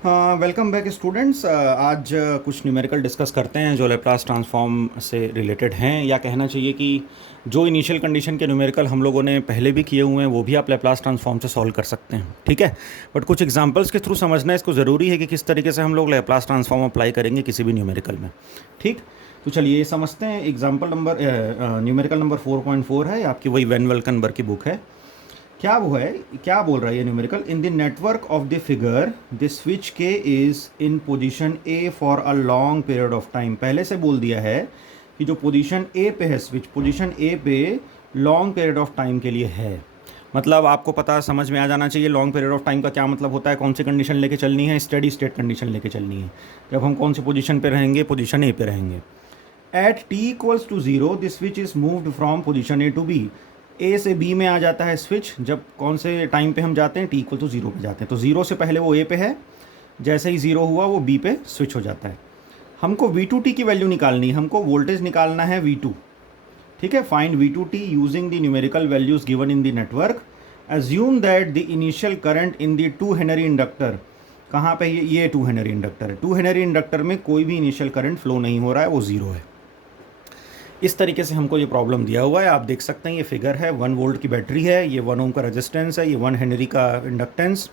Welcome back students. आज कुछ numerical discuss करते हैं जो लैप्लास ट्रांसफॉर्म से रिलेटेड हैं, या कहना चाहिए कि जो इनिशियल कंडीशन के न्यूमेरिकल हम लोगों ने पहले भी किए हुए हैं वो भी आप लैप्लास ट्रांसफॉर्म से सॉल्व कर सकते हैं। ठीक है, बट कुछ एग्जांपल्स के थ्रू समझना इसको ज़रूरी है कि किस तरीके से हम लोग लैप्लास ट्रांसफॉर्म अप्लाई करेंगे किसी भी न्यूमेरिकल में। ठीक, तो चलिए समझते हैं। एग्जाम्पल नंबर न्यूमेरिकल नंबर 4.4 है, आपकी वही वैन वेलकनबर्ग की बुक है। क्या वो है, क्या बोल रहा है ये numerical? In the network of the figure the switch K is in position A for a long period of time. पहले से बोल दिया है कि जो पोजीशन ए पे है स्विच, पोजीशन ए पे लॉन्ग पीरियड ऑफ टाइम के लिए है। मतलब आपको पता समझ में आ जाना चाहिए लॉन्ग पीरियड ऑफ टाइम का क्या मतलब होता है, कौन सी कंडीशन लेके चलनी है, स्टेडी स्टेट कंडीशन लेके चलनी है। जब हम कौन सी पोजीशन पे रहेंगे, पोजीशन ए पे रहेंगे। At T equals to zero the switch is moved from position A to B. A से बी में आ जाता है स्विच जब कौन से टाइम पे हम जाते हैं, टी इक्वल टू जीरो पे जाते हैं। तो जीरो से पहले वो ए पे है, जैसे ही जीरो हुआ वो बी पे स्विच हो जाता है। हमको वी टू टी की वैल्यू निकालनी है, हमको वोल्टेज निकालना है वी टू। ठीक है, find V two T using the numerical values given in the network. Assume that the initial current in the 2 henry inductor, कहाँ पे ये 2 हेनरी इंडक्टर है, 2 हेनरी इंडक्टर में कोई भी इनिशियल करंट फ्लो नहीं हो रहा है, वो जीरो है। इस तरीके से हमको ये प्रॉब्लम दिया हुआ है। आप देख सकते हैं ये फिगर है, 1 वोल्ट की बैटरी है, ये 1 ओम का रेजिस्टेंस है, ये 1 हेनरी का इंडक्टेंस,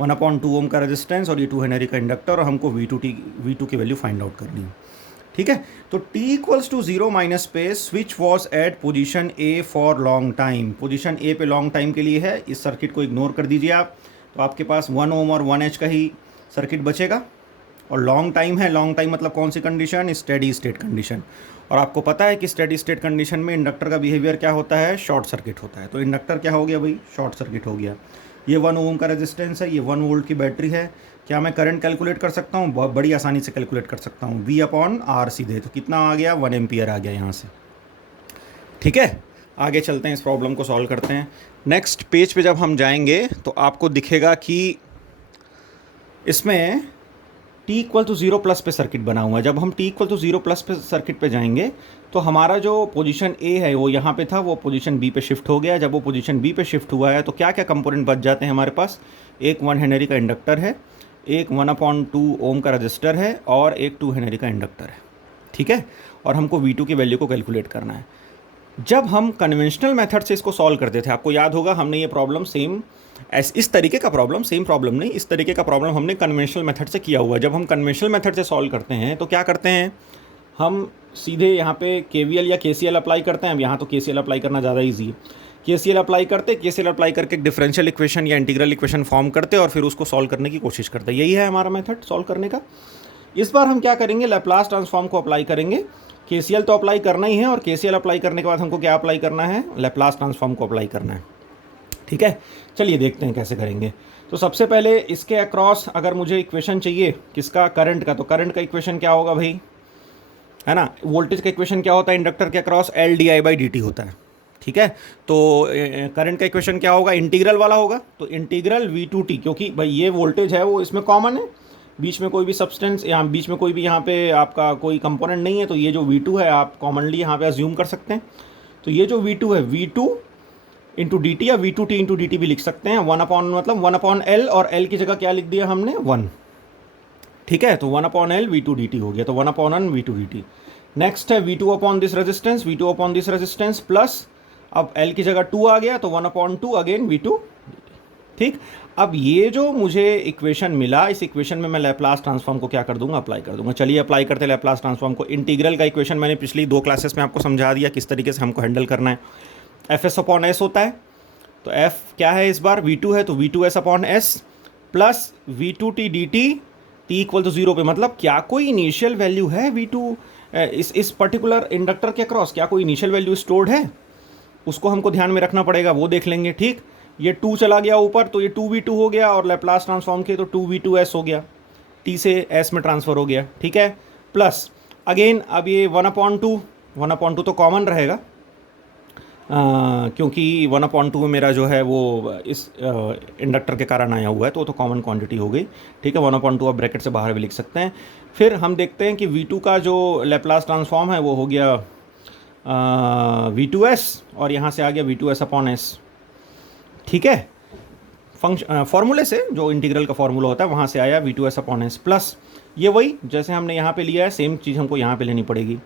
1/2 ओम का रेजिस्टेंस और ये 2 हेनरी का इंडक्टर, और हमको वी टू की वैल्यू फाइंड आउट करनी है। ठीक है, तो t equals to zero minus पे switch was at position A for long time. Position A पे लॉन्ग टाइम के लिए है, इस सर्किट को इग्नोर कर दीजिए आप। तो आपके पास 1 ओम और 1 एच का ही सर्किट बचेगा, और लॉन्ग टाइम है। लॉन्ग टाइम मतलब कौन सी कंडीशन? Steady state condition. और आपको पता है कि स्टेडी स्टेट कंडीशन में इंडक्टर का बिहेवियर क्या होता है? शॉर्ट सर्किट होता है। तो इंडक्टर क्या हो गया भाई? शॉर्ट सर्किट हो गया। ये 1 ओम का रेजिस्टेंस है, ये 1 वोल्ट की बैटरी है। क्या मैं करंट कैलकुलेट कर सकता हूँ? बहुत बड़ी आसानी से कैलकुलेट कर सकता हूँ, V/R सीधे। तो कितना आ गया? 1 एम्पियर आ गया यहाँ से। ठीक है, आगे चलते हैं, इस प्रॉब्लम को सॉल्व करते हैं। नेक्स्ट पेज पे जब हम जाएंगे तो आपको दिखेगा कि इसमें T equal to zero plus पे सर्किट बना हुआ है। जब हम T equal to zero plus पे सर्किट पे जाएंगे तो हमारा जो पोजीशन ए है वो यहाँ पे था, वो पोजीशन बी पे शिफ्ट हो गया। जब वो पोजीशन बी पे शिफ्ट हुआ है तो क्या क्या कंपोनेंट बच जाते हैं हमारे पास? एक 1 हेनरी का इंडक्टर है, एक 1/2 ओम का रजिस्टर है, और एक 2 हेनरी का इंडक्टर है। ठीक है, और हमको वी टू की वैल्यू को कैलकुलेट करना है। जब हम कन्वेंशनल मेथड से इसको सॉल्व करते थे, आपको याद होगा हमने ये प्रॉब्लम सेम इस तरीके का प्रॉब्लम, सेम प्रॉब्लम नहीं, इस तरीके का प्रॉब्लम हमने कन्वेंशनल मेथड से किया हुआ है। जब हम कन्वेंशनल मेथड से सॉल्व करते हैं तो क्या करते हैं, हम सीधे यहाँ पे केवीएल या केसीएल अप्लाई करते हैं। अब यहाँ तो केसीएल अप्लाई करना ज़्यादा ईजी है। केसीएल अप्लाई करते, केसीएल अप्लाई करके एक डिफरेंशियल इक्वेशन या इंटीग्रल इक्वेशन फॉर्म करते और फिर उसको सॉल्व करने की कोशिश करते हैं। यही है हमारा मेथड सॉल्व करने का। इस बार हम क्या करेंगे, लैप्लास ट्रांसफॉर्म को अप्लाई करेंगे। केसीएल तो अप्लाई करना ही है, और केसीएल अप्लाई करने के बाद हमको क्या अप्लाई करना है? लैप्लास ट्रांसफॉर्म को अप्लाई करना है। ठीक है, चलिए देखते हैं कैसे करेंगे। तो सबसे पहले इसके अक्रॉस अगर मुझे इक्वेशन चाहिए किसका? करंट का। तो करंट का इक्वेशन क्या होगा भाई? है ना, वोल्टेज का इक्वेशन क्या होता है? इंडक्टर के अक्रॉस LdI/dt होता है। ठीक है, तो करंट का इक्वेशन क्या होगा? इंटीग्रल वाला होगा। तो इंटीग्रल V2t, क्योंकि भाई ये वोल्टेज है वो इसमें कॉमन है, बीच में कोई भी सब्सटेंस, यहाँ बीच में कोई भी यहाँ पे आपका कोई कंपोनेंट नहीं है, तो ये जो V2 है आप कॉमनली यहाँ पे अज्यूम कर सकते हैं। तो ये जो V2 है, V2 इंटू डी टी, या V2t इंटू डी टी भी लिख सकते हैं। 1 मतलब 1/L, और L की जगह क्या लिख दिया हमने? 1। ठीक है, तो 1/L V2dt हो गया, तो 1/N V2dt। नेक्स्ट है V2 upon this resistance, V2 upon this resistance plus, अब L की जगह 2 आ गया तो 1/2 अगेन V2। ठीक, अब ये जो मुझे इक्वेशन मिला, इस इक्वेशन में मैं लैप्लास ट्रांसफॉर्म को क्या कर दूंगा? अप्लाई कर दूंगा। चलिए अप्लाई करते हैं लैप्लास ट्रांसफॉर्म को। इंटीग्रल का इक्वेशन मैंने पिछली 2 क्लासेस में आपको समझा दिया किस तरीके से हमको हैंडल करना है। Fs/S होता है, तो F क्या है इस बार? V2 है, तो V2S/S plus V2t dt, t equal to zero पे। मतलब क्या कोई इनिशियल वैल्यू है V2 इस पर्टिकुलर इंडक्टर के अक्रॉस? क्या कोई इनिशियल वैल्यू स्टोर्ड है? उसको हमको ध्यान में रखना पड़ेगा, वो देख लेंगे। ठीक, ये 2 चला गया ऊपर तो ये 2V2 हो गया, और लैप्लास ट्रांसफॉर्म के तो 2V2S हो गया, T से S में ट्रांसफ़र हो गया। ठीक है, प्लस अगेन अब ये 1/2 तो कॉमन रहेगा, क्योंकि 1/2 में मेरा जो है वो इस इंडक्टर के कारण आया हुआ है, तो कॉमन क्वांटिटी हो गई। ठीक है, 1/2 आप ब्रैकेट से बाहर भी लिख सकते हैं। फिर हम देखते हैं कि V2 का जो लैप्लास ट्रांसफॉर्म है वो हो गया V2S, और यहाँ से आ गया V2S/S। ठीक है, फॉर्मूले से, जो इंटीग्रल का फॉर्मूला होता है वहाँ से आया V2S/S प्लस ये वही जैसे हमने यहाँ पे लिया है सेम चीज़ हमको यहाँ पे लेनी पड़ेगी।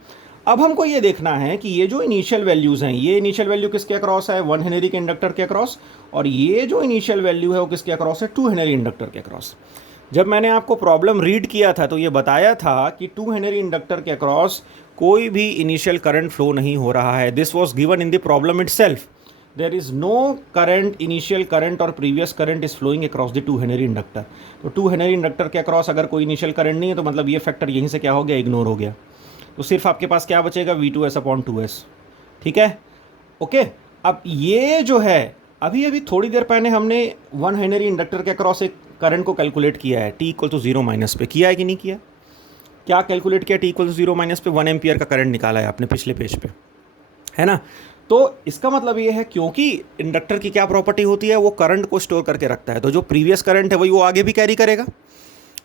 अब हमको ये देखना है कि ये जो इनिशियल वैल्यूज़ हैं, ये इनिशियल वैल्यू किसके अक्रॉस है, 1 हेनरी के इंडक्टर के अक्रॉस, और ये जो इनिशियल वैल्यू है वो किसके अक्रॉस है, 2 हेनरी इंडक्टर के अक्रॉस। जब मैंने आपको प्रॉब्लम रीड किया था तो ये बताया था कि 2 हेनरी इंडक्टर के अक्रॉस कोई भी इनिशियल करंट फ्लो नहीं हो रहा है। This was given in the problem itself. There is no current, initial current और previous current is flowing across the 2 henry inductor. तो 2 हेनरी इंडक्टर के अक्रॉस अगर कोई इनिशियल करंट नहीं है तो मतलब ये फैक्टर यहीं से क्या हो गया, इग्नोर हो गया। तो सिर्फ आपके पास क्या बचेगा, V2S/2S। ठीक है, ओके। अब ये जो है अभी अभी थोड़ी देर पहले हमने 1 हेनरी इंडक्टर के अक्रॉस एक करंट को कैलकुलेट किया है, t=0 पे किया है कि नहीं किया? क्या कैलकुलेट किया t=0 पे? 1 एम्पियर का करंट निकाला है आपने पिछले पेज पे, है ना। तो इसका मतलब ये है क्योंकि इंडक्टर की क्या प्रॉपर्टी होती है, वो करंट को स्टोर करके रखता है, तो जो प्रीवियस करंट है वही वो आगे भी कैरी करेगा,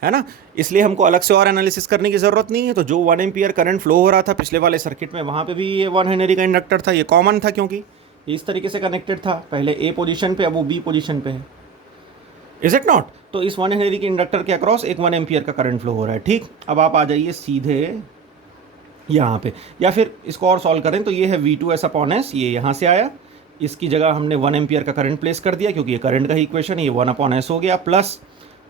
है ना। इसलिए हमको अलग से और एनालिसिस करने की ज़रूरत नहीं है। तो जो 1 एम्पियर करंट फ्लो हो रहा था पिछले वाले सर्किट में, वहाँ पे भी ये 1 हेनरी का इंडक्टर था, ये कॉमन था क्योंकि इस तरीके से कनेक्टेड था, पहले ए पोजीशन पे अब वो बी पोजीशन पे है, इज इट नॉट। तो इस 1 हेनरी के इंडक्टर के अक्रॉस एक 1 एम्पियर का करंट फ्लो हो रहा है। ठीक, अब आप आ जाइए सीधे यहाँ पे, या फिर इसको और सॉल्व करें तो ये है V2S/S, ये यहाँ से आया, इसकी जगह हमने 1 एम्पियर का करंट प्लेस कर दिया क्योंकि ये करंट का ही इक्वेशन है, ये 1/S हो गया, प्लस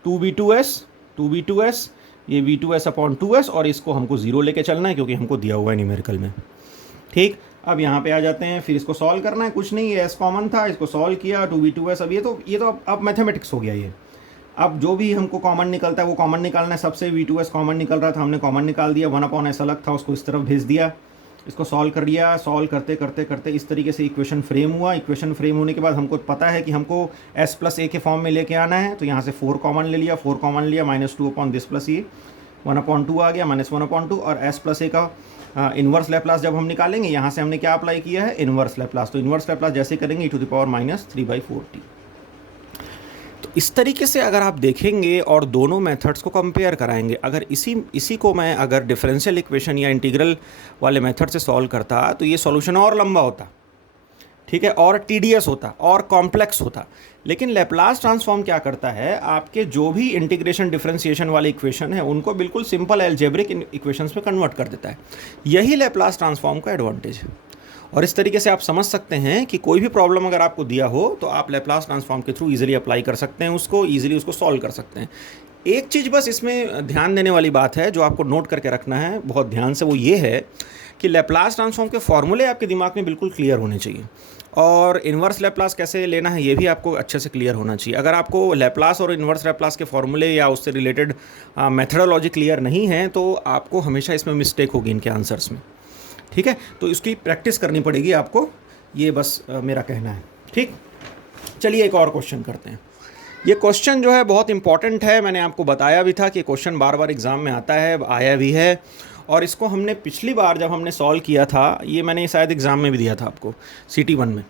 2V2S, ये V2S/2S, और इसको हमको 0 लेके चलना है क्योंकि हमको दिया हुआ है न्यूमेरिकल में। ठीक, अब यहाँ पे आ जाते हैं, फिर इसको सॉल्व करना है, कुछ नहीं, ये S कॉमन था, इसको सॉल्व किया, 2V2S। अब ये तो अब मैथमेटिक्स हो गया ये। अब जो भी हमको कॉमन निकलता है वो कॉमन निकालना है। सबसे V2S कॉमन निकल रहा था, हमने कॉमन निकाल दिया, 1/S अलग था, उसको इस तरफ भेज दिया, इसको सॉल्व कर लिया। सॉल्व करते करते करते इस तरीके से इक्वेशन फ्रेम हुआ। इक्वेशन फ्रेम होने के बाद हमको पता है कि हमको S+A के फॉर्म में लेके आना है, तो यहाँ से 4 कॉमन ले लिया, 4 कॉमन लिया, -2/this प्लस ये 1/2 आ गया, -1/2, और S+A का इन्वर्स लैप्लास जब हम निकालेंगे, यहाँ से हमने क्या अप्लाई किया है, इन्वर्स लैप्लास। तो इन्वर्स लैप्लास जैसे करेंगे e⁻³ तो इस तरीके से अगर आप देखेंगे और दोनों मेथड्स को कंपेयर कराएंगे, अगर इसी को मैं अगर डिफरेंशियल इक्वेशन या इंटीग्रल वाले मेथड से सॉल्व करता तो ये सॉल्यूशन और लंबा होता, ठीक है, और टीडियस होता और कॉम्प्लेक्स होता। लेकिन लैप्लास ट्रांसफॉर्म क्या करता है, आपके जो भी इंटीग्रेशन डिफरेंशिएशन वाले इक्वेशन है उनको बिल्कुल सिंपल एल्जेब्रिक इक्वेशंस में कन्वर्ट कर देता है। यही लैप्लास ट्रांसफॉर्म का एडवांटेज है। और इस तरीके से आप समझ सकते हैं कि कोई भी प्रॉब्लम अगर आपको दिया हो तो आप लैप्लास ट्रांसफॉर्म के थ्रू ईजिली अप्लाई कर सकते हैं, उसको ईजिली उसको सॉल्व कर सकते हैं। एक चीज़ बस इसमें ध्यान देने वाली बात है जो आपको नोट करके रखना है बहुत ध्यान से, वो ये है कि लैप्लास ट्रांसफॉर्म के फॉर्मूले आपके दिमाग में बिल्कुल क्लियर होने चाहिए, और इन्वर्स लैप्लास कैसे लेना है ये भी आपको अच्छे से क्लियर होना चाहिए। अगर आपको लैप्लास और इन्वर्स लैप्लास के फॉर्मूले या उससे रिलेटेड मेथडोलॉजी क्लियर नहीं है तो आपको हमेशा इसमें मिस्टेक होगी इनके आंसर्स में, ठीक है। तो इसकी प्रैक्टिस करनी पड़ेगी आपको, ये बस मेरा कहना है, ठीक। चलिए एक और क्वेश्चन करते हैं। ये क्वेश्चन जो है बहुत इंपॉर्टेंट है, मैंने आपको बताया भी था कि क्वेश्चन बार बार एग्ज़ाम में आता है, आया भी है, और इसको हमने पिछली बार जब हमने सॉल्व किया था, ये मैंने शायद एग्ज़ाम में भी दिया था आपको CT 1 में।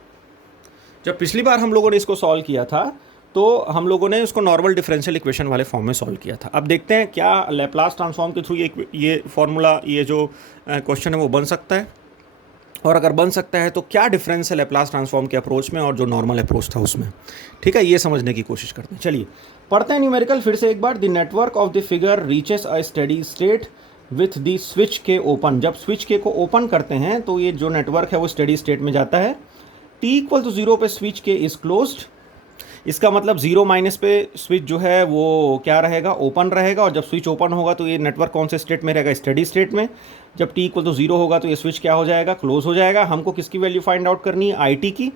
जब पिछली बार हम लोगों ने इसको सॉल्व किया था तो हम लोगों ने उसको नॉर्मल डिफरेंशियल इक्वेशन वाले फॉर्म में सॉल्व किया था। अब देखते हैं क्या लैप्लास ट्रांसफॉर्म के थ्रू ये फॉर्मूला, ये जो क्वेश्चन है वो बन सकता है, और अगर बन सकता है तो क्या डिफरेंस है लैप्लास ट्रांसफॉर्म के अप्रोच में और जो नॉर्मल अप्रोच था उसमें, ठीक है। ये समझने की कोशिश करते हैं। चलिए पढ़ते हैं न्यूमेरिकल फिर से एक बार। The network of the figure reaches a steady state with the switch K open. जब स्विच के को ओपन करते हैं तो ये जो नेटवर्क है वो स्टेडी स्टेट में जाता है। t=0 पे स्विच के इज़ क्लोज्ड, इसका मतलब 0 पे स्विच जो है वो क्या रहेगा, ओपन रहेगा, और जब स्विच ओपन होगा तो ये नेटवर्क कौन से स्टेट में रहेगा, स्टेडी स्टेट में। जब t=0 होगा तो ये स्विच क्या हो जाएगा, क्लोज हो जाएगा। हमको किसकी वैल्यू फाइंड आउट करनी है, IT की,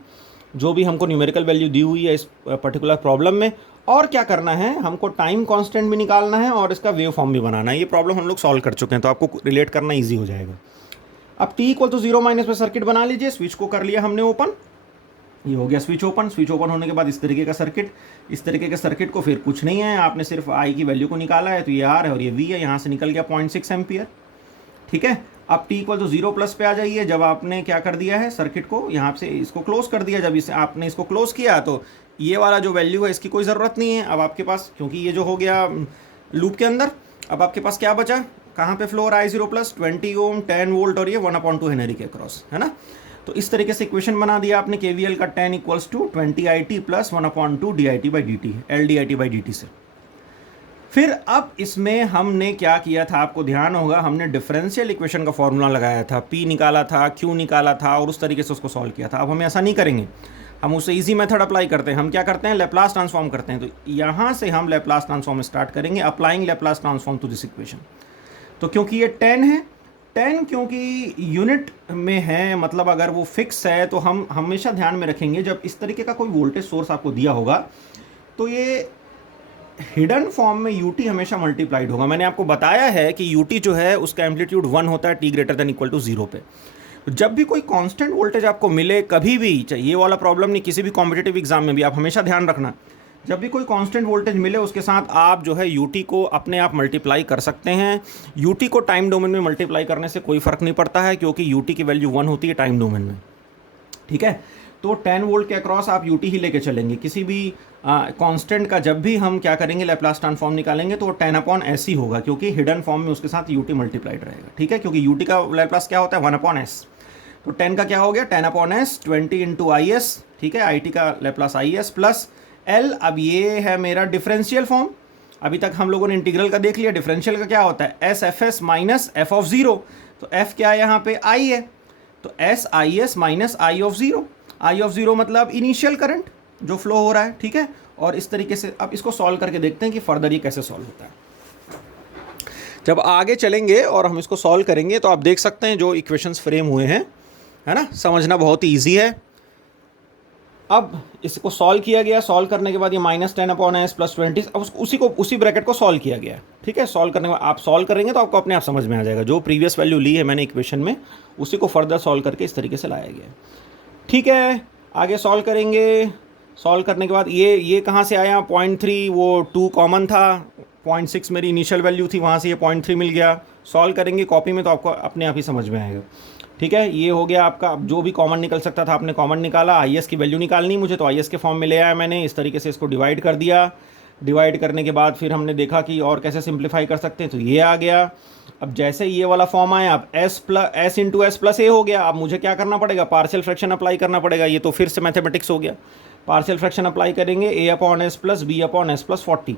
जो भी हमको न्यूमेरिकल वैल्यू दी हुई है इस पर्टिकुलर प्रॉब्लम में। और क्या करना है, हमको टाइम कांस्टेंट भी निकालना है और इसका वेव फॉर्म भी बनाना है। ये प्रॉब्लम हम लोग सॉल्व कर चुके हैं तो आपको रिलेट करना ईजी हो जाएगा। अब t=0 पे सर्किट बना लीजिए, स्विच को कर लिया हमने ओपन, ये हो गया स्विच ओपन। स्विच ओपन होने के बाद इस तरीके का सर्किट, इस तरीके के सर्किट को फिर कुछ नहीं है, आपने सिर्फ I की वैल्यू को निकाला है, तो ये R है और ये V है, यहाँ से निकल गया 0.6 एम्पियर, ठीक है। अब t=0 पे आ जाइए, जब आपने क्या कर दिया है, सर्किट को यहाँ से इसको क्लोज कर दिया। जब इसे आपने इसको क्लोज किया तो ये वाला जो वैल्यू है इसकी कोई ज़रूरत नहीं है अब आपके पास, क्योंकि ये जो हो गया लूप के अंदर। अब आपके पास क्या बचा, कहाँ पे फ्लो हो रहा है I0+, 20 ओम, 10 वोल्ट और ये 1/2 हेनरी के क्रॉस, है ना। तो इस तरीके से इक्वेशन बना दिया आपने KVL का 10 equals to 20IT plus 1/2 DIT/dt LdIT/dt से। फिर अब इसमें हमने क्या किया था, आपको ध्यान होगा, हमने डिफरेंशियल इक्वेशन का फॉर्मूला लगाया था, P निकाला था, Q निकाला था और उस तरीके से उसको सॉल्व किया था। अब हम ऐसा नहीं करेंगे, हम उससे इजी मेथड अप्लाई करते हैं। हम क्या करते हैं, लेप्लास ट्रांसफॉर्म करते हैं। तो यहाँ से हम लेप्लास ट्रांसफॉर्म स्टार्ट करेंगे, applying Laplace transform to this equation. तो क्योंकि ये 10 है, 10 क्योंकि यूनिट में है, मतलब अगर वो फिक्स है, तो हम हमेशा ध्यान में रखेंगे जब इस तरीके का कोई वोल्टेज सोर्स आपको दिया होगा तो ये हिडन फॉर्म में यूटी हमेशा मल्टीप्लाइड होगा। मैंने आपको बताया है कि यूटी जो है उसका एम्पलीट्यूड 1 होता है t= 0 पे। जब भी कोई कांस्टेंट वोल्टेज आपको मिले कभी भी, चाहिए ये वाला प्रॉब्लम नहीं, किसी भी कॉम्पिटिटिव एग्जाम में भी आप हमेशा ध्यान रखना, जब भी कोई कांस्टेंट वोल्टेज मिले उसके साथ आप जो है यूटी को अपने आप मल्टीप्लाई कर सकते हैं। यूटी को टाइम डोमेन में मल्टीप्लाई करने से कोई फ़र्क नहीं पड़ता है, क्योंकि यूटी की वैल्यू 1 होती है टाइम डोमेन में। ठीक है, तो 10 वोल्ट के अक्रॉस आप यूटी ही लेके चलेंगे। किसी भी कांस्टेंट का जब भी हम क्या करेंगे, लैप्लास ट्रांसफॉर्म निकालेंगे, तो 10/s ही होगा, क्योंकि हिडन फॉर्म में उसके साथ यूटी मल्टीप्लाइड रहेगा। ठीक है, क्योंकि यूटी का लैप्लास क्या होता है, 1/s। तो 10 का क्या हो गया, 10/s, 20 × is। ठीक है, IT का लैप्लास IS प्लस L। अब ये है मेरा डिफरेंशियल फॉर्म। अभी तक हम लोगों ने इंटीग्रल का देख लिया, डिफरेंशियल का क्या होता है, SFS माइनस f(0). तो f क्या है यहाँ पे, I है, तो SIS माइनस I(0). I(0) मतलब इनिशियल करंट जो फ्लो हो रहा है। ठीक है, और इस तरीके से अब इसको सॉल्व करके देखते हैं कि फर्दर ये कैसे सॉल्व होता है। जब आगे चलेंगे और हम इसको सॉल्व करेंगे तो आप देख सकते हैं जो इक्वेशंस फ्रेम हुए हैं, है ना, समझना बहुत ही ईजी है। अब इसको सॉल्व किया गया, सॉल्व करने के बाद ये -10/s प्लस 20, अब उसी ब्रैकेट को सॉल्व किया गया। ठीक है, सॉल्व करने के बाद आप सॉल्व करेंगे तो आपको अपने आप समझ में आ जाएगा, जो प्रीवियस वैल्यू ली है मैंने इक्वेशन में उसी को फर्दर सॉल्व करके इस तरीके से लाया गया। ठीक है, आगे सॉल्व करेंगे। सॉल्व करने के बाद ये कहाँ से आया, 0.3, वो 2 कॉमन था, 0.6 मेरी इनिशियल वैल्यू थी, वहाँ से ये 0.3 मिल गया। सॉल्व करेंगे कॉपी में तो आपको अपने आप ही समझ में आएगा। ठीक है, ये हो गया आपका, जो भी कॉमन निकल सकता था आपने कॉमन निकाला। IS की वैल्यू निकालनी मुझे, तो IS के फॉर्म में ले आया मैंने, इस तरीके से इसको डिवाइड कर दिया। डिवाइड करने के बाद फिर हमने देखा कि और कैसे सिंप्लीफाई कर सकते हैं, तो ये आ गया। अब जैसे ये वाला फॉर्म आया, अब s × s प्लस a हो गया। अब मुझे क्या करना पड़ेगा, पार्शियल फ्रैक्शन अप्लाई करना पड़ेगा। ये तो फिर से मैथमेटिक्स हो गया, पार्शियल फ्रैक्शन अप्लाई करेंगे, a/s plus b/s plus 40।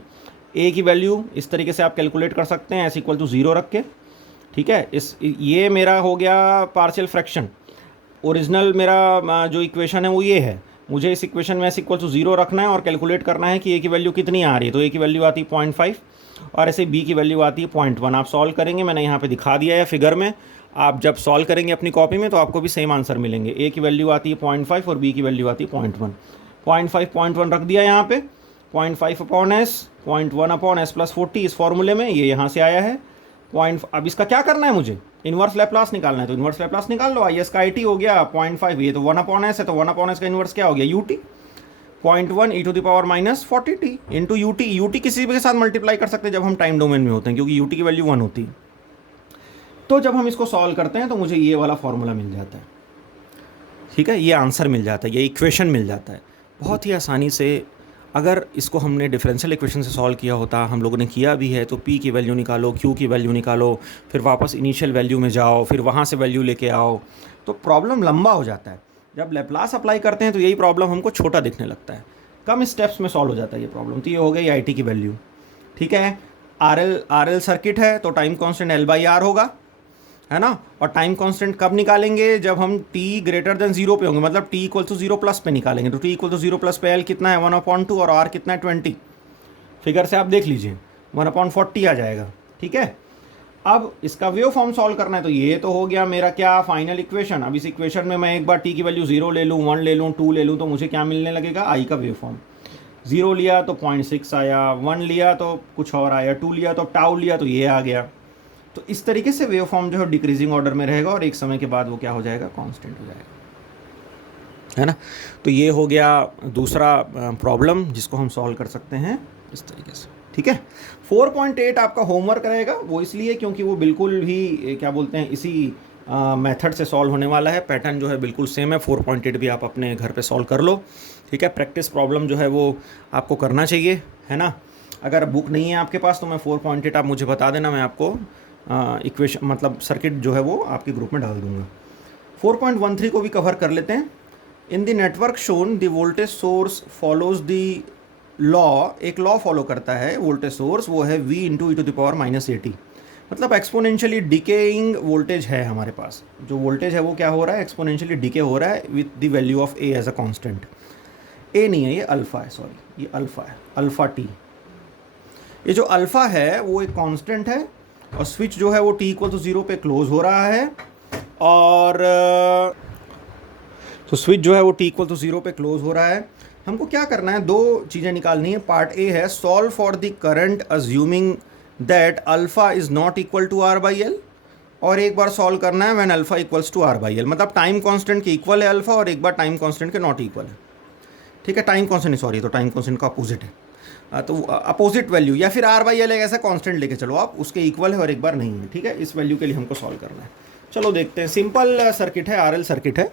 a की वैल्यू इस तरीके से आप कैलकुलेट कर सकते हैं, s=0 रख के। ठीक है, ये मेरा हो गया पार्शियल फ्रैक्शन। ओरिजिनल मेरा जो इक्वेशन है वो ये है, मुझे इस इक्वेशन में s=0 रखना है और कैलकुलेट करना है कि a की वैल्यू कितनी आ रही है। तो a की वैल्यू आती है 0.5 और ऐसे b की वैल्यू आती है 0.1। आप सॉल्व करेंगे, मैंने यहाँ पे दिखा दिया है फिगर में। आप जब सॉल्व करेंगे अपनी कॉपी में तो आपको भी सेम आंसर मिलेंगे। a की वैल्यू आती है 0.5 और b की वैल्यू आती है 0.1। 0.5 रख दिया यहाँ पे, 0.5/s 0.1/s प्लस 40 इस फॉर्मूले में, ये यहाँ से आया है। अब इसका क्या करना है, मुझे इन्वर्स लैप्लास निकालना है। तो इन्वर्स लैप्लास निकाल लो, IS का IT हो गया 0.5, ये तो 1/s है, तो 1/s का इन्वर्स क्या हो गया, UT। 0.1 e⁻⁻40t into UT। UT किसी भी के साथ मल्टीप्लाई कर सकते हैं जब हम टाइम डोमेन में होते हैं, क्योंकि UT की वैल्यू 1 होती है। तो जब हम इसको सॉल्व करते हैं तो मुझे ये वाला फॉर्मूला मिल जाता है। ठीक है, ये आंसर मिल जाता है, ये इक्वेशन मिल जाता है बहुत ही आसानी से। अगर इसको हमने डिफरेंशियल इक्वेशन से सॉल्व किया होता, हम लोगों ने किया भी है, तो P की वैल्यू निकालो, Q की वैल्यू निकालो, फिर वापस इनिशियल वैल्यू में जाओ, फिर वहाँ से वैल्यू लेके आओ, तो प्रॉब्लम लंबा हो जाता है। जब लैप्लास अप्लाई करते हैं तो यही प्रॉब्लम हमको छोटा दिखने लगता है, कम स्टेप्स में सॉल्व हो जाता है ये प्रॉब्लम। तो ये हो गई IT की वैल्यू। ठीक है, RL सर्किट है तो टाइम कॉन्स्टेंट L/R होगा, है ना। और टाइम कांस्टेंट कब निकालेंगे, जब हम t>0 पे होंगे, मतलब t=0 प्लस पे निकालेंगे। तो t=0 प्लस पे L कितना है, 1/2 और R कितना है 20। फिगर से आप देख लीजिए 1/40 आ जाएगा। ठीक है, अब इसका वेव फॉर्म सॉल्व करना है। तो ये तो हो गया मेरा क्या, फाइनल इक्वेशन। अब इस इक्वेशन में मैं एक बार t की वैल्यू 0 ले लूँ, 1 ले लूँ, 2 ले लूँ, तो मुझे क्या मिलने लगेगा, I का वेव फॉर्म। 0 लिया तो 0.6 आया, 1 लिया तो कुछ और आया, 2 लिया तो टाउ लिया तो ये आ गया। तो इस तरीके से वेव फॉर्म जो है डिक्रीजिंग ऑर्डर में रहेगा और एक समय के बाद वो क्या हो जाएगा, कांस्टेंट हो जाएगा, है ना। तो ये हो गया दूसरा प्रॉब्लम जिसको हम सॉल्व कर सकते हैं इस तरीके से। ठीक है, 4.8 आपका होमवर्क रहेगा, वो इसलिए क्योंकि वो बिल्कुल भी क्या बोलते हैं इसी मेथड से सॉल्व होने वाला है। पैटर्न जो है बिल्कुल सेम है, 4.8 भी आप अपने घर पे सॉल्व कर लो। ठीक है, प्रैक्टिस प्रॉब्लम जो है वो आपको करना चाहिए, है ना। अगर बुक नहीं है आपके पास तो मैं 4.8 आप मुझे बता देना, मैं आपको इक्वेशन मतलब सर्किट जो है वो आपके ग्रुप में डाल दूंगा। 4.13 को भी कवर कर लेते हैं। In the network shown the voltage source follows the law, एक लॉ फॉलो करता है वोल्टेज सोर्स, वो है v into E to the power -80। मतलब एक्सपोनेंशियली डिकेइंग वोल्टेज है हमारे पास। जो वोल्टेज है वो क्या हो रहा है, एक्सपोनेंशियली डिके हो रहा है with the value of a as a constant. a नहीं है, ये अल्फ़ा है, सॉरी ये अल्फ़ा है, अल्फ़ा t। ये जो अल्फ़ा है वो एक कांस्टेंट है और स्विच जो है वो t इक्वल टू 0 पे क्लोज हो रहा है। और तो स्विच जो है वो t इक्वल टू 0 पे क्लोज हो रहा है। हमको क्या करना है, दो चीज़ें निकालनी है। पार्ट ए है solve for the current assuming that alpha is not equal to R by L, और एक बार सॉल्व करना है when alpha equals to R by L. मतलब टाइम कांस्टेंट के इक्वल है अल्फ़ा और एक बार टाइम कांस्टेंट के नॉट इक्वल है। ठीक है, टाइम कांस्टेंट सॉरी, तो टाइम कांस्टेंट का अपोजिट है। तो अपोजिट वैल्यू या फिर आर बाई एल एक ऐसा कांस्टेंट लेके चलो आप, उसके इक्वल है और एक बार नहीं है। ठीक है, इस वैल्यू के लिए हमको सॉल्व करना है। चलो देखते हैं, सिंपल सर्किट है, आरएल सर्किट है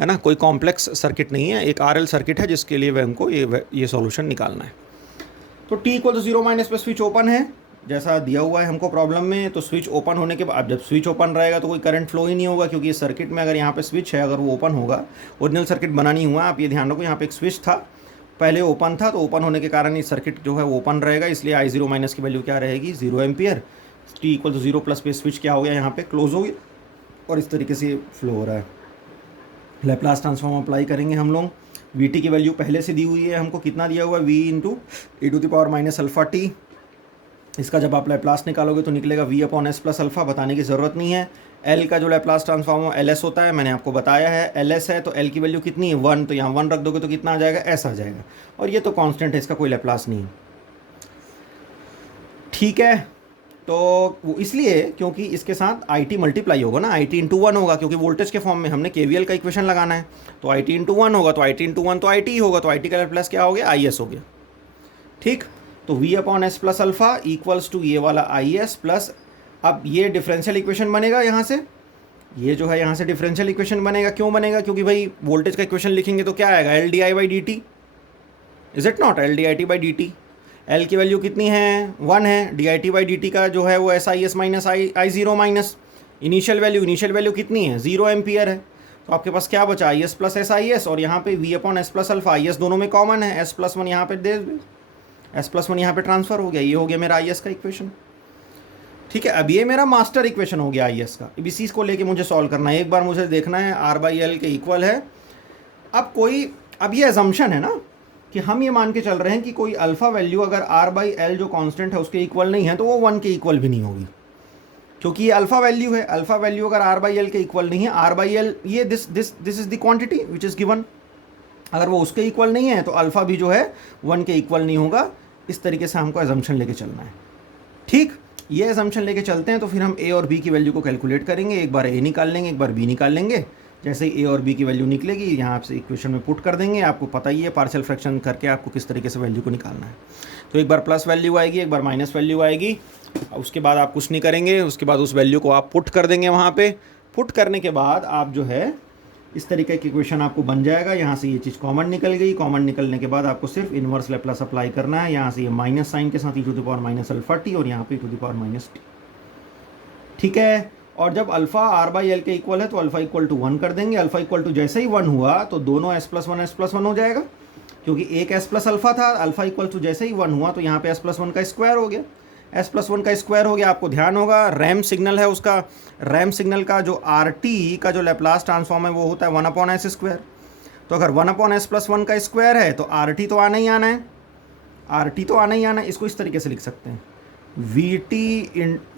ना, कोई कॉम्प्लेक्स सर्किट नहीं है, एक आरएल सर्किट है जिसके लिए हमको ये सॉल्यूशन निकालना है। तो t इक्वल टू 0 माइनस पे स्विच ओपन है जैसा दिया हुआ है हमको प्रॉब्लम में। तो स्विच ओपन होने के बाद, जब स्विच ओपन रहेगा तो कोई करंट फ्लो ही नहीं होगा, क्योंकि इस सर्किट में अगर यहाँ पे स्विच है, अगर वो ओपन होगा, ओरिजिनल सर्किट बना नहीं हुआ, आप ये ध्यान रखो, यहाँ पे एक स्विच था पहले ओपन था, तो ओपन होने के कारण ये सर्किट जो है वो ओपन रहेगा, इसलिए I0 माइनस की वैल्यू क्या रहेगी, 0 ampere. t equal to 0 plus पे स्विच क्या हो गया, यहाँ पे क्लोज हो गया और इस तरीके से फ्लो हो रहा है। लैप्लास ट्रांसफॉर्म अप्लाई करेंगे हम लोग। Vt की वैल्यू पहले से दी हुई है, हमको कितना दिया हुआ है, v into E to the power minus alpha T. इसका जब आप लैप्लास निकालोगे तो निकलेगा v upon S plus alpha, बताने की ज़रूरत नहीं है। L का जो लैप्लास ट्रांसफॉर्म हो LS होता है, मैंने आपको बताया है LS है, तो L की वैल्यू कितनी है 1, तो यहाँ 1 रख दोगे तो कितना आ जाएगा, S आ जाएगा। और ये तो कांस्टेंट है, इसका कोई लैप्लास नहीं है। ठीक है, तो वो इसलिए क्योंकि इसके साथ IT मल्टीप्लाई होगा ना, IT इंटू 1 होगा, क्योंकि वोल्टेज के फॉर्म में हमने KVL का इक्वेशन लगाना है। तो IT इंटू 1 होगा, तो IT इंटू 1 तो IT ही होगा, तो IT का लैप्लास क्या हो गया, IS हो गया। ठीक, तो v upon S plus alpha equals to ये वाला IS प्लस, अब ये डिफरेंशियल इक्वेशन बनेगा यहाँ से, ये जो है यहाँ से डिफरेंशियल इक्वेशन बनेगा। क्यों बनेगा, क्योंकि भाई वोल्टेज का इक्वेशन लिखेंगे तो क्या आएगा, L D I by D T, is it not, L D I T by D T. L की वैल्यू कितनी है, 1 है, D I T by D T का जो है वो S I S minus I0 minus initial value कितनी है, 0 एम्पियर है। तो आपके पास क्या बचा, IS प्लस SIS, और यहाँ पे v upon S plus alpha, IS दोनों में कॉमन है, s प्लस 1 यहाँ पे दे, s प्लस 1 यहाँ पे ट्रांसफर हो गया, ये हो गया मेरा IS का इक्वेशन। ठीक है, अब ये मेरा मास्टर इक्वेशन हो गया IS का। अब इसी को लेके मुझे सॉल्व करना है, एक बार मुझे देखना है R बाई एल के इक्वल है। अब ये अजम्पशन है ना कि हम ये मान के चल रहे हैं कि कोई अल्फ़ा वैल्यू अगर R बाई एल जो कांस्टेंट है उसके इक्वल नहीं है तो वो 1 के इक्वल भी नहीं होगी, क्योंकि ये अल्फ़ा वैल्यू है। अल्फ़ा वैल्यू अगर R बाई एल के इक्वल नहीं है, R बाई एल ये this is the quantity which is given, अगर वो उसके इक्वल नहीं है तो अल्फ़ा भी जो है 1 के इक्वल नहीं होगा। इस तरीके से हमको अजम्पशन लेके चलना है। ठीक, ये असम्पशन लेके चलते हैं तो फिर हम a और b की वैल्यू को कैलकुलेट करेंगे। एक बार a निकाल लेंगे, एक बार b निकाल लेंगे। जैसे ही a और b की वैल्यू निकलेगी यहाँ से इक्वेशन में पुट कर देंगे। आपको पता ही है पार्शियल फ्रैक्शन करके आपको किस तरीके से वैल्यू को निकालना है। तो एक बार प्लस वैल्यू आएगी, एक बार माइनस वैल्यू आएगी, उसके बाद आप कुछ नहीं करेंगे, उसके बाद उस वैल्यू को आप पुट कर देंगे वहाँ पर। पुट करने के बाद आप जो है इस तरीके की इक्वेशन आपको बन जाएगा। यहाँ से ये चीज़ कॉमन निकल गई, कॉमन निकलने के बाद आपको सिर्फ इन्वर्स लैप्लास अप्लाई करना है। यहाँ से ये माइनस साइन के साथ e to the power minus alpha T और यहाँ पे e to the power minus T. ठीक है, और जब अल्फ़ा R बाई एल के इक्वल है तो अल्फ़ा इक्वल टू 1 कर देंगे। अल्फ़ा इक्वल टू जैसे ही 1 हुआ तो दोनों s प्लस 1 हो जाएगा, क्योंकि एक s प्लस अल्फ़ा था। अल्फ़ा इक्वल टू जैसे ही 1 हुआ तो यहाँ पे s प्लस 1 का स्क्वायर हो गया। s प्लस 1 का स्क्वायर हो गया। आपको ध्यान होगा रैम सिग्नल है, उसका रैम सिग्नल का जो RT का जो लैप्लास ट्रांसफॉर्म है वो होता है 1 अपॉन एस स्क्वायर। तो अगर 1 अपॉन एस प्लस 1 का स्क्वायर है तो RT तो आना ही आना है, RT तो आना ही आना है। इसको इस तरीके से लिख सकते हैं, VT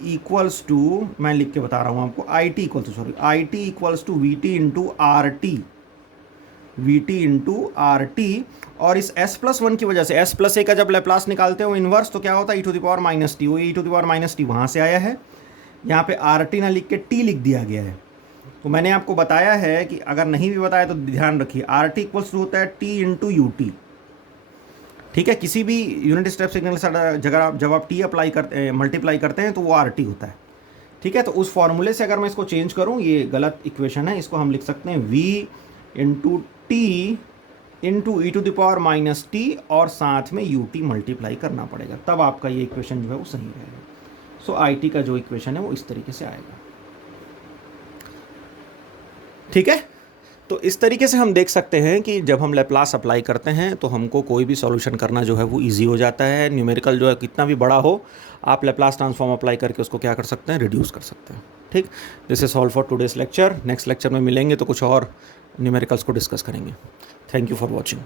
इक्वल्स टू, मैं लिख के बता रहा हूँ आपको, IT equals to VT into RT, VT into RT। और इस s प्लस 1 की वजह से s प्लस 1 का जब लैप्लास निकालते हो इन्वर्स तो क्या होता है e to the power minus T. वो e to the power minus T वहाँ से आया है, यहाँ पे RT ना लिख के t लिख दिया गया है। तो मैंने आपको बताया है कि अगर नहीं भी बताया तो ध्यान रखिए, RT इक्वल्स टू होता है t इंटू UT। ठीक है, किसी भी यूनिट स्टेप सिग्नल जगह जब आप t अप्लाई करते मल्टीप्लाई करते हैं तो वो RT होता है। ठीक है, तो उस फॉर्मूले से अगर मैं इसको चेंज करूँ, ये गलत इक्वेशन है, इसको हम लिख सकते हैं v into T into E to the power minus T और साथ में UT मल्टीप्लाई करना पड़ेगा, तब आपका ये इक्वेशन जो है वो सही रहेगा। सो IT का जो इक्वेशन है वो इस तरीके से आएगा। ठीक है। तो इस तरीके से हम देख सकते हैं कि जब हम लैप्लास अप्लाई करते हैं तो हमको कोई भी सॉल्यूशन करना जो है वो इजी हो जाता है। न्यूमेरिकल जो है कितना भी बड़ा हो, आप लैप्लास ट्रांसफॉर्म अप्लाई करके उसको क्या कर सकते हैं, रिड्यूस कर सकते हैं। ठीक, this is all for today's lecture. Next lecture में मिलेंगे तो कुछ और न्यूमेरिकल्स को डिस्कस करेंगे। Thank you for watching.